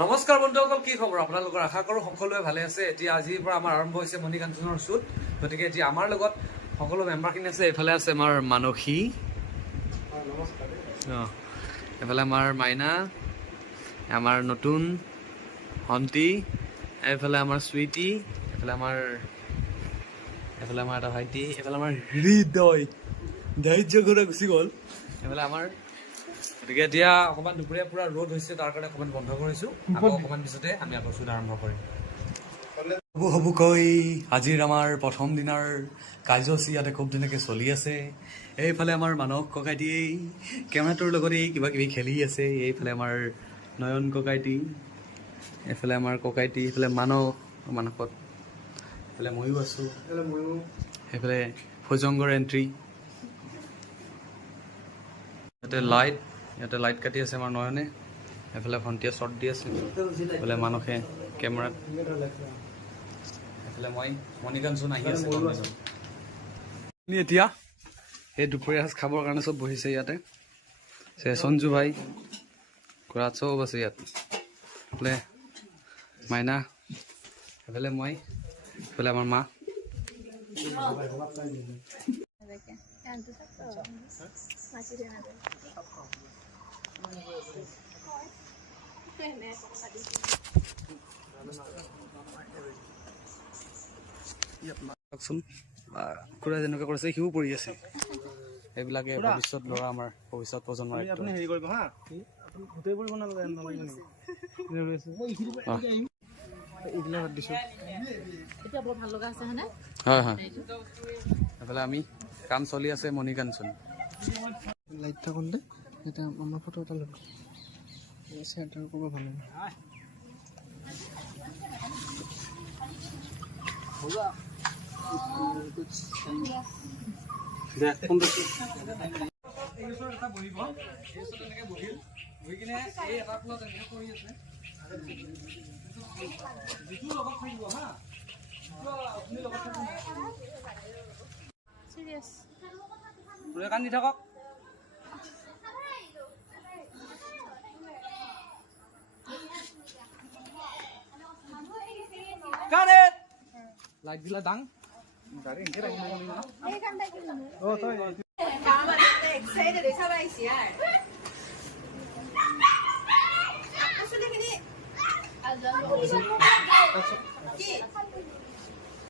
নমস্কাৰ বন্ধুসকল, কি খবৰ আপোনালোকৰ? আশা কৰোঁ সকলোৱে ভালে আছে। এতিয়া আজিৰ পৰা আমাৰ আৰম্ভ হৈছে মণিকাঞ্চনৰ শ্বুট। গতিকে এতিয়া আমাৰ লগত সকলো মেম্বাৰখিনি আছে। এইফালে আছে আমাৰ মানসী, এইফালে আমাৰ মাইনা, আমাৰ নতুন ভণ্টি, এইফালে আমাৰ চুইটি, এইফালে আমাৰ এটা ভাইটি, এইফালে আমাৰ হৃদয় ধৈৰ্য ঘূৰা গুচি গ'ল, এইফালে আমাৰ। গতিকে এতিয়া অকণমান দুপৰীয়া পুৰা ৰ'দ হৈছে, তাৰ কাৰণে অকণমান বন্ধ কৰিছোঁ। আকৌ অকণমান পিছতে আমি আকৌ শ্বুট আৰম্ভ কৰিম। হ'বকৈ আজিৰ আমাৰ প্ৰথম দিনাৰ কাৰ্যসূচী ইয়াতে খুব ধুনীয়াকৈ চলি আছে। এইফালে আমাৰ মানস ককাইটি কেমেৰাটোৰ লগতে কিবা কিবি খেলি আছে। এইফালে আমাৰ নয়ন ককাইটি, এইফালে আমাৰ ককাইটি, এইফালে মানসত, এইফালে ময়ো আছোঁ, সেইফালে ভুজংগৰ এণ্ট্ৰি। ইয়াতে লাইট কাটি আছে আমাৰ নয়নে, এইফালে ভণ্টিয়ে শ্বট দি আছে, এইফালে মানসে কেমেৰাত, এইফালে মই মণিকাঞ্চন আহি আছে। এতিয়া এই দুপৰীয়া সাজ খাবৰ কাৰণে চব বহিছে ইয়াতে। সঞ্জু ভাই খুৰা চব আছে ইয়াত, এইফালে মাইনা, এইফালে মই, এইফালে আমাৰ মা। খুৰা যেনেকুৱা কৰিছে সিও পৰি আছে। এইবিলাকে ভৱিষ্যত ল'ৰা, আমাৰ ভৱিষ্যত প্ৰজন্মৰ। হয় হয়, এইফালে আমি কাম চলি আছে মণিকাঞ্চন। লাইট থাকোঁতে এতিয়া আমাৰ ফটো এটা ল'ব, চেণ্টাৰ কৰিব ভাল লাগে। কান্দি থাকক। লাইট দিলা দাং